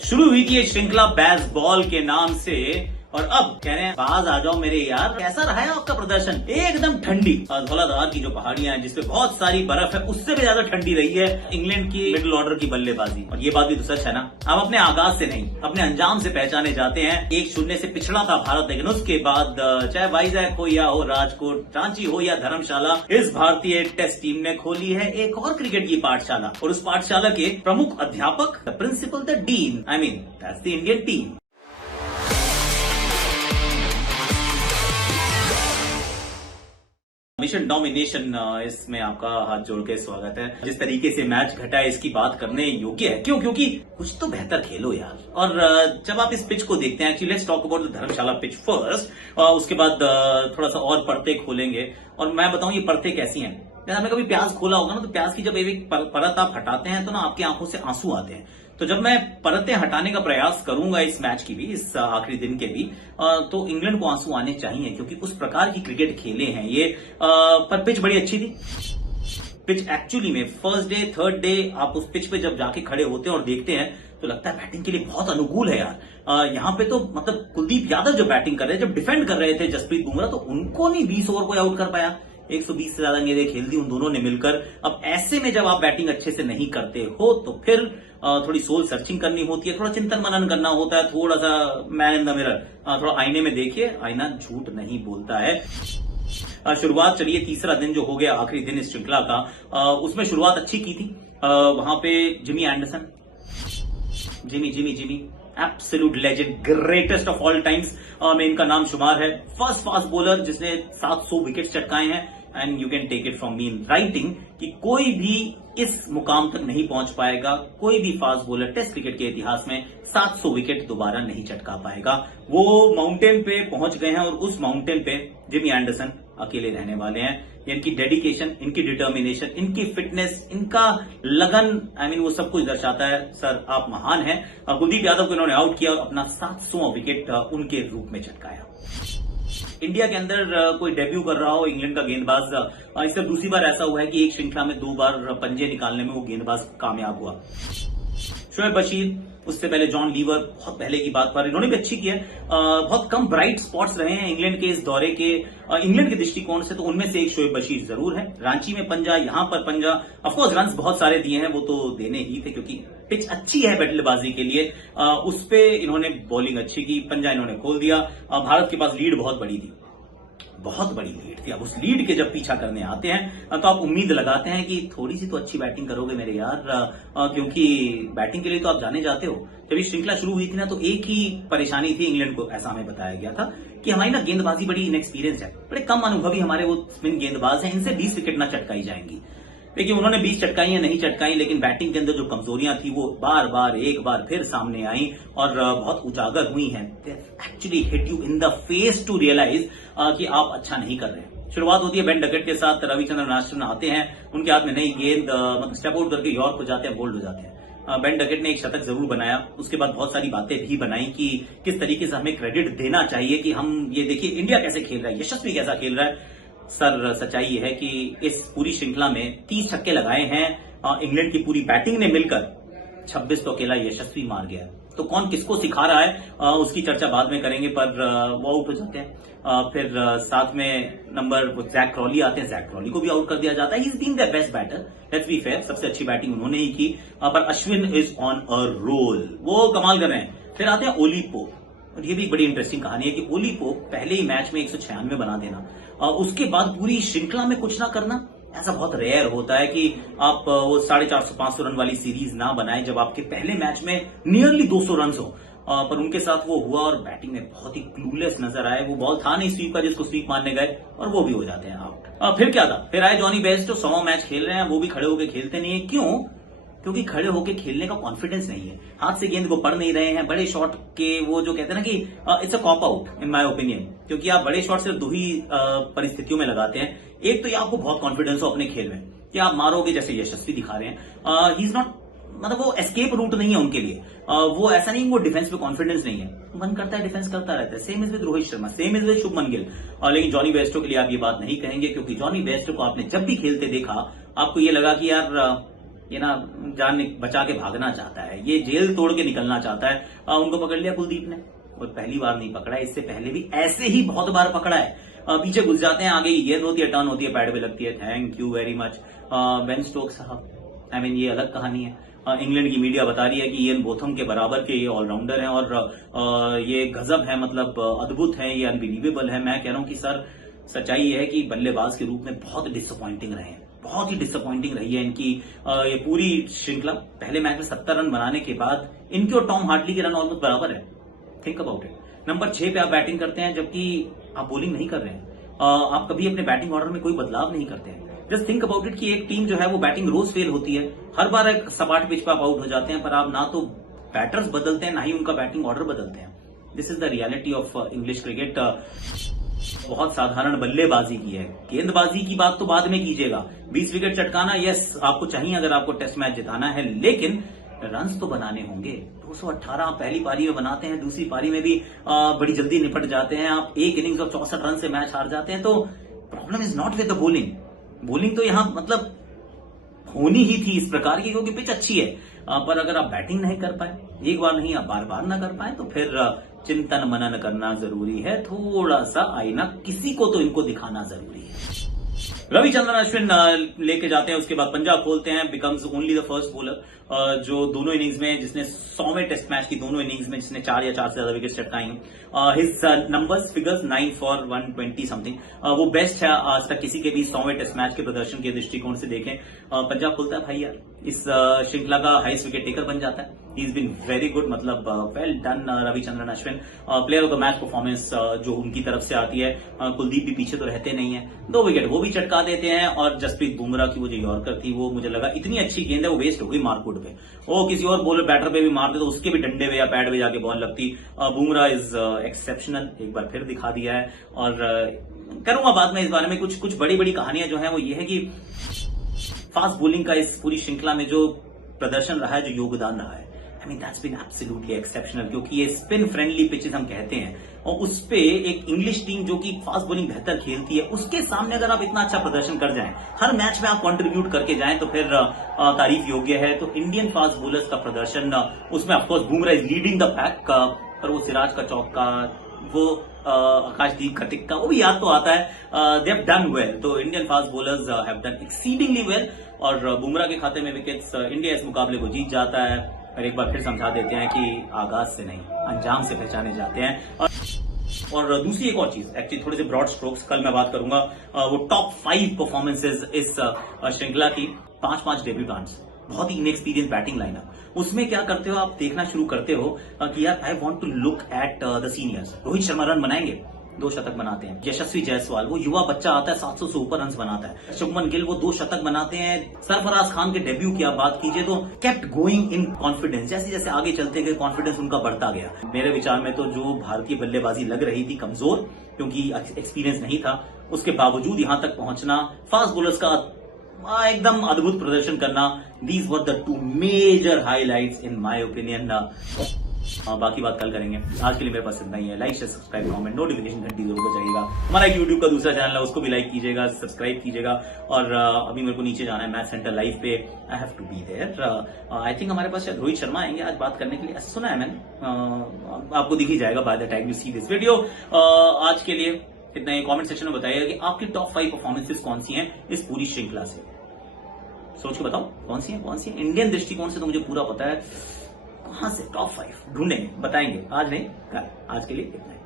शुरू हुई थी ये श्रृंखला बेसबॉल के नाम से और अब कह रहे हैं बाज आ जाओ मेरे यार। कैसा रहा है आपका प्रदर्शन? एकदम ठंडी धौलाधार की जो पहाड़ियां हैं जिसपे बहुत सारी बर्फ है उससे भी ज्यादा ठंडी रही है इंग्लैंड की मिडिल ऑर्डर की बल्लेबाजी। और ये बात भी तो सच है ना, हम अपने आगाज से नहीं अपने अंजाम से पहचाने जाते हैं। 1-0 से पिछड़ा था भारत, लेकिन उसके बाद चाहे वाइजैक हो या हो राजकोट, रांची हो या धर्मशाला, इस भारतीय टेस्ट टीम ने खोली है एक और क्रिकेट की पाठशाला। और उस पाठशाला के प्रमुख अध्यापक, the principal, the dean, I mean that's the Indian team. Mission domination, इसमें आपका हाथ जोड़ के स्वागत है। जिस तरीके से मैच घटा है इसकी बात करने योग्य है। क्यों? क्योंकि कुछ तो बेहतर खेलो यार। और जब आप इस पिच को देखते हैं, actually let's talk about the Dharamshala pitch first, उसके बाद थोड़ा सा और परतें खोलेंगे और मैं बताऊं ये परतें कैसी हैं। जैसे आपने कभी प्याज खोला होगा ना, तो प्याज की जब एक परत आप हटाते हैं तो ना आपकी आंखों से आंसू आते हैं। तो जब मैं परतें हटाने का प्रयास करूंगा इस मैच की भी, इस आखिरी दिन के भी, तो इंग्लैंड को आंसू आने चाहिए क्योंकि उस प्रकार की क्रिकेट खेले हैं ये। पर पिच बड़ी अच्छी थी। पिच एक्चुअली में फर्स्ट डे, थर्ड डे आप उस पिच पे जब जाके खड़े होते हैं और देखते हैं तो लगता है बैटिंग के लिए बहुत अनुकूल है यार। यहाँ पे तो मतलब कुलदीप यादव जो बैटिंग कर रहे थे, जब डिफेंड कर रहे थे जसप्रीत बुमराह, तो उनको नहीं 20 ओवर को आउट कर पाया। 120 से ज्यादा गेंदें खेल दी उन दोनों ने मिलकर। अब ऐसे में जब आप बैटिंग अच्छे से नहीं करते हो तो फिर थोड़ी सोल सर्चिंग करनी होती है, थोड़ा चिंतन मनन करना होता है, थोड़ा सा मैन इन द मिरर, थोड़ा आईने में देखिए, आईना झूठ नहीं बोलता है। शुरुआत चलिए, तीसरा दिन जो हो गया, आखिरी दिन इस श्रृंखला का, उसमें शुरुआत अच्छी की थी। वहां पे Jimmy Anderson, Jimmy absolute legend, greatest of all times में इनका नाम शुमार है। फर्स्ट फास्ट बॉलर जिसने 700 विकेट्स चटकाए हैं। And you can take it from me in writing कि कोई भी इस मुकाम तक नहीं पहुंच पाएगा, कोई भी फास्ट बॉलर टेस्ट क्रिकेट के इतिहास में 700 विकेट दोबारा नहीं चटका पाएगा। वो माउंटेन पे पहुंच गए हैं और उस माउंटेन पे जिमी एंडरसन अकेले रहने वाले हैं। इनकी डेडिकेशन, इनकी डिटर्मिनेशन, इनकी फिटनेस, इनका लगन, आई मीन वो सब कुछ दर्शाता है सर आप महान हैं। कुलदीप यादव को इन्होंने आउट किया और अपना 700वां विकेट उनके रूप में चटकाया। इंडिया के अंदर कोई डेब्यू कर रहा हो इंग्लैंड का गेंदबाज, इससे दूसरी बार ऐसा हुआ है कि एक श्रृंखला में 2 बार पंजे निकालने में वो गेंदबाज कामयाब हुआ। शोएब बशीर, उससे पहले जॉन लीवर, बहुत पहले की बात पर इन्होंने भी अच्छी की है। बहुत कम ब्राइट स्पॉट्स रहे हैं इंग्लैंड के इस दौरे के, इंग्लैंड के दृष्टिकोण से, तो उनमें से एक शोएब बशीर जरूर है। रांची में पंजा, यहां पर पंजा, ऑफकोर्स रन्स बहुत सारे दिए हैं, वो तो देने ही थे क्योंकि पिच अच्छी है बल्लेबाजी के लिए। उस पे इन्होंने बॉलिंग अच्छी की, पंजा इन्होंने खोल दिया। भारत के पास लीड बहुत बड़ी थी, बहुत बड़ी लीड थी। अब उस लीड के जब पीछा करने आते हैं तो आप उम्मीद लगाते हैं कि थोड़ी सी तो अच्छी बैटिंग करोगे मेरे यार, क्योंकि बैटिंग के लिए तो आप जाने जाते हो। जब ये श्रृंखला शुरू हुई थी ना, तो एक ही परेशानी थी इंग्लैंड को, ऐसा हमें बताया गया था कि हमारी ना गेंदबाजी बड़ी इनएक्सपीरियंस है, बड़े कम अनुभवी हमारे वो स्पिन गेंदबाज हैं, इनसे 20 विकेट ना चटकाई जाएंगी। देखिए उन्होंने 20 चटकाई या नहीं चटकाई, लेकिन बैटिंग के अंदर जो कमजोरियां थी वो बार बार एक बार फिर सामने आई और बहुत उजागर हुई हैं। Actually hit you in the face to realise कि आप अच्छा नहीं कर रहे हैं। शुरुआत होती है बेन डकेट के साथ, रविचंद्रन अश्विन आते हैं, उनके हाथ में नई गेंद, मतलब स्टेप आउट करके यॉर्क हो जाते हैं, बोल्ड हो जाते हैं। बेन डकेट ने एक शतक जरूर बनाया, उसके बाद बहुत सारी बातें भी बनाई कि किस तरीके से हमें क्रेडिट देना चाहिए कि हम ये देखिए इंडिया कैसे खेल रहा है, यशस्वी कैसा खेल रहा है। सर सच्चाई ये है कि इस पूरी श्रृंखला में 30 छक्के लगाए हैं इंग्लैंड की पूरी बैटिंग ने मिलकर, 26 तो अकेला यशस्वी मार गया। तो कौन किसको सिखा रहा है उसकी चर्चा बाद में करेंगे, पर वो आउट हो जाते हैं। फिर साथ में नंबर जैक क्रॉली आते हैं, जैक क्रॉली को भी आउट कर दिया जाता है। He is being the best batter, let's be fair, सबसे अच्छी बैटिंग उन्होंने ही की। पर Ashwin is on a roll, वो कमाल कर रहे हैं। फिर आते हैं ओली पोप, और ये भी बड़ी इंटरेस्टिंग कहानी है कि ओली पोप पहले ही मैच में 196 बना देना, उसके बाद पूरी श्रृंखला में कुछ ना करना, ऐसा बहुत रेयर होता है कि आप वो 450-500 रन वाली सीरीज ना बनाए जब आपके पहले मैच में नियरली 200 रन हो। पर उनके साथ वो हुआ और बैटिंग में बहुत ही क्लूलेस नजर आए। वो बॉल था नहीं स्वीप का जिसको स्वीप मारने गए और वो भी हो जाते हैं आउट। फिर क्या था, फिर आए जॉनी बेस्टो, 100वां मैच खेल रहे हैं, वो भी खड़े होकर खेलते नहीं है। क्यों? क्योंकि खड़े होकर खेलने का कॉन्फिडेंस नहीं है, हाथ से गेंद को पढ़ नहीं रहे हैं। बड़े शॉट के वो जो कहते हैं ना कि it's a cop out in my opinion, क्योंकि आप बड़े शॉट सिर्फ 2 ही परिस्थितियों में लगाते हैं। एक तो ये आपको बहुत कॉन्फिडेंस हो अपने खेल में कि आप मारोगे, जैसे यशस्वी दिखा रहे हैं। ही इज नॉट, मतलब वो एस्केप रूट नहीं है उनके लिए। वो ऐसा नहीं, वो डिफेंस पे कॉन्फिडेंस नहीं है, मन करता है डिफेंस करता रहता है। Same is with Rohit Sharma, same is with Shubman Gill. लेकिन जॉनी बेस्टो के लिए आप ये बात नहीं कहेंगे, क्योंकि जॉनी बेस्टो को आपने जब भी खेलते देखा आपको ये लगा कि यार ये ना जान बचा के भागना चाहता है, ये जेल तोड़ के निकलना चाहता है। उनको पकड़ लिया कुलदीप ने, और पहली बार नहीं पकड़ा, इससे पहले भी ऐसे ही बहुत बार पकड़ा है। पीछे घुस जाते हैं, आगे गेंद होती है, टर्न होती है, पैड पे लगती है। Thank you very much Ben Stokes साहब। आई मीन ये अलग कहानी है। इंग्लैंड की मीडिया बता रही है कि इयन बोथम के बराबर के ये ऑलराउंडर हैं और ये गजब है, मतलब अद्भुत है, ये अनबिलीवेबल है। मैं कह रहा हूं कि सर सच्चाई ये है कि बल्लेबाज के रूप में बहुत डिसअपॉइंटिंग रहे हैं, बहुत ही डिसअपॉइंटिंग रही है इनकी ये पूरी श्रृंखला। पहले मैच में 70 रन बनाने के बाद इनके और टॉम हार्टली के रन ऑलमोस्ट बराबर है। Think about it. नंबर 6 पे आप बैटिंग करते हैं जबकि आप बॉलिंग नहीं कर रहे हैं। आप कभी अपने बैटिंग ऑर्डर में कोई बदलाव नहीं करते हैं। जस्ट थिंक अबाउट इट कि एक टीम जो है वो बैटिंग रोज फेल होती है, हर बार एक सपाट पिच पर आप आउट हो जाते हैं, पर आप ना तो बैटर्स बदलते हैं ना ही उनका बैटिंग ऑर्डर बदलते हैं। This is the reality of English cricket. बहुत साधारण बल्लेबाजी की है, गेंदबाजी की बात तो बाद में कीजिएगा। 20 विकेट चटकाना यस आपको चाहिए अगर आपको टेस्ट मैच जिताना है, लेकिन रन्स तो बनाने होंगे। 218 पहली पारी में बनाते हैं, दूसरी पारी में भी बड़ी जल्दी निपट जाते हैं। आप एक इनिंग्स और 64 रन से मैच हार जाते हैं। तो problem is not with the bowling. Bowling तो यहां मतलब होनी ही थी इस प्रकार की, क्योंकि पिच अच्छी है। पर अगर आप बैटिंग नहीं कर पाए, एक बार नहीं आप बार बार ना कर पाए, तो फिर चिंतन मनन करना जरूरी है। थोड़ा सा आईना किसी को तो इनको दिखाना जरूरी है। रविचंद्रन अश्विन लेके जाते हैं, उसके बाद पंजा खोलते हैं, becomes only the first bowler जो दोनों इनिंग्स में, जिसने 100वें टेस्ट मैच की दोनों इनिंग्स में जिसने 4 या 4 से ज्यादा विकेट चटकाई हैं। His numbers figures 9 for 120 something, वो बेस्ट है आज तक किसी के भी 100वें टेस्ट मैच के प्रदर्शन के दृष्टिकोण से देखें। पंजाब खोलता है भाई यार, इस श्रृंखला का हाईएस्ट विकेट टेकर बन जाता है। He is been very good, मतलब well done Ravichandran Ashwin. Player of the match performance जो उनकी तरफ से आती है। कुलदीप भी पीछे तो रहते नहीं है, 2 विकेट वो भी चटका देते हैं। और जसप्रीत बुमराह की वो जो यॉर्कर थी, वो मुझे लगा इतनी अच्छी गेंद है, वो वेस्ट हो गई मार्कवुड पे। वो किसी और बॉलर बैटर पे भी मारते तो उसके भी डंडे पे या पैड पे जाके बॉल लगती। बुमराह इज एक्सेप्शनल, एक बार फिर दिखा दिया है। और करूंगा बाद में इस बारे में कुछ बड़ी बड़ी कहानियां जो है वो ये है कि फास्ट बॉलिंग का इस पूरी श्रृंखला में जो प्रदर्शन रहा है, जो योगदान रहा है, I mean that's been absolutely exceptional. क्योंकि ये स्पिन फ्रेंडली पिचेस हम कहते हैं, और उस पे एक इंग्लिश टीम जो कि फास्ट बॉलिंग बेहतर खेलती है, उसके सामने अगर आप इतना अच्छा प्रदर्शन कर जाएं, हर मैच में आप कंट्रीब्यूट करके जाएं, तो फिर तारीफ योग्य है। तो इंडियन फास्ट बॉलर्स का प्रदर्शन, उसमें of course Bumrah is leading the pack, पर वो सिराज का चौका, वो आकाशदीप का टिक्का, वो भी याद तो आता है। दे हैव डन वेल, तो Indian fast bowlers have done exceedingly well. और बुमराह के खाते में विकेट्स, इंडिया इस मुकाबले को जीत जाता है। और एक बार फिर समझा देते हैं कि आगाज से नहीं अंजाम से पहचाने जाते हैं। और दूसरी एक और चीज, एक्चुअली थोड़े से ब्रॉड स्ट्रोक्स कल मैं बात करूंगा, वो टॉप 5 परफॉर्मेंसेज इस श्रृंखला की। 5 डेब्यूटेंट्स, बहुत ही इनएक्सपीरियंस बैटिंग लाइनअप। उसमें क्या करते हो आप, देखना शुरू करते हो कि यार I want to look at the seniors. Rohit Sharma run बनाएंगे, 2 शतक बनाते हैं। यशस्वी जायसवाल, वो युवा बच्चा आता है, 700 से ऊपर रन बनाता है। शुभमन गिल, वो 2 शतक बनाते हैं। सरफराज खान के डेब्यू की आप बात कीजिए तो केप्ट गोइंग इन कॉन्फिडेंस, जैसे जैसे आगे चलते गए कॉन्फिडेंस उनका बढ़ता गया। मेरे विचार में तो जो भारतीय बल्लेबाजी लग रही थी कमजोर, क्योंकि एक्सपीरियंस नहीं था, उसके बावजूद यहां तक पहुंचना, फास्ट बॉलर्स का एकदम अद्भुत प्रदर्शन करना, these were the 2 major highlights in my opinion. बाकी बात कल करेंगे। आज के लिए मेरे पास इतना ही है। Like share subscribe comment notification घंटी जरूर बजाइएगा। हमारा एक यूट्यूब का दूसरा चैनल है, उसको भी लाइक कीजिएगा, सब्सक्राइब कीजिएगा। और अभी मेरे को नीचे जाना है मैच सेंटर लाइव पे, I have to be there. I think हमारे पास शायद रोहित शर्मा आएंगे आज बात करने के लिए, ऐसा सुना है मैंने। आपको दिख ही जाएगा by the time you see this video. आज के लिए इतना ही। कमेंट सेक्शन में बताइएगा कि आपकी टॉप 5 परफॉर्मेंसेस कौन सी हैं इस पूरी श्रृंखला से। सोच के बताओ कौन सी है। इंडियन दृष्टिकोण से तो मुझे पूरा पता है, कहां से टॉप 5 ढूंढेंगे, बताएंगे। आज नहीं कल। आज के लिए इतना ही।